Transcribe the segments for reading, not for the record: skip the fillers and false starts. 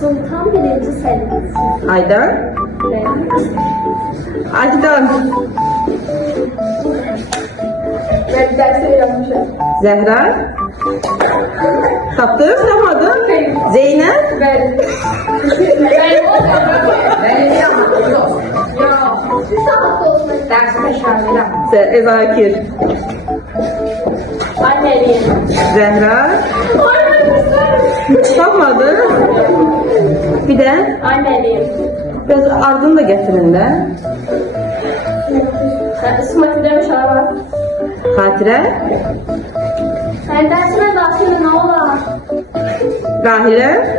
Sultan 1. Selim. Aydan. Aydan. Ben dersleri yapmışım. Zehra. Tapdın, tamadın. Zeynep. Ben. Dersime şamilem. Zakir. Anneliyim. Zehra. Tapmadın. Bir de Anneliyim. biraz ardını da getirin de. İsmet İdem Şaban. Hatire. Ben dersime dahil ne olur? Rahire.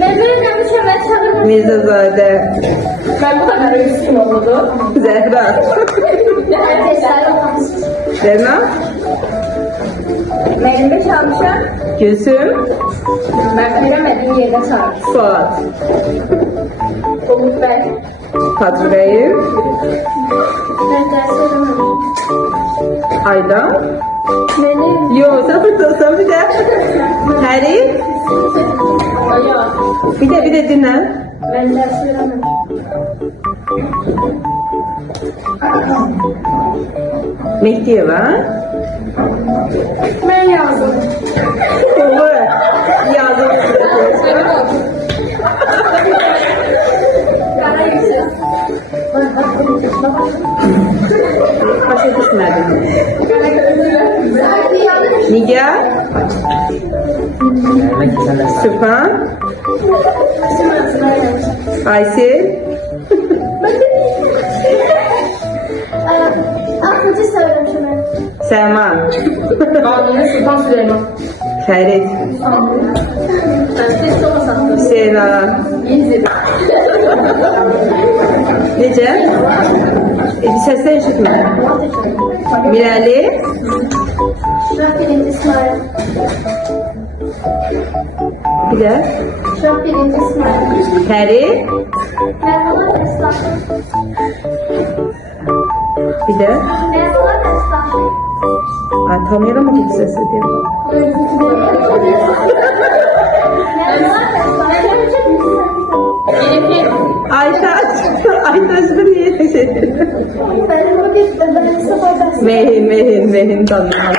Ben böyle demişim ben çağırırım. Mirzazade. Ben bu kadar üstüm oldu. Zehra. Herkesler olmaz. Zerna. Benim de çalmışım. Gülsüm. Ben bilemediğim yerde çağırdım. Fuat. Umut ben. Fatih. Ben derslerim. Aydan. Benim. Yo, sen bir de. Harry. Yok. Bir de dinle. Ben derslerim. Mehdiyeva. Ben yazdım. Olur. Yazdım. Kara yüksek. Başka düşmedim. Nigar. Süphan. Aysel. Akıcı söyledim şunu. Selman. Kanuni Sultan Süleyman. Ferit. Ben siz olmasam. Hüseyna. İzledim. Necə? Bir səslə eşitmə. Mirəli. Şuraf 1. İsmail. Bir də. Şuraf 1. İsmail. Pəri. Merhabalar Esra. Bir də. Merhabalar Esra. Ay, tanıyıram o bir səsi deyim. Merhabalar Esra. Ayşə. Ayşə aşkı niyə teşekkür? Ben size Mehin tanıyıram.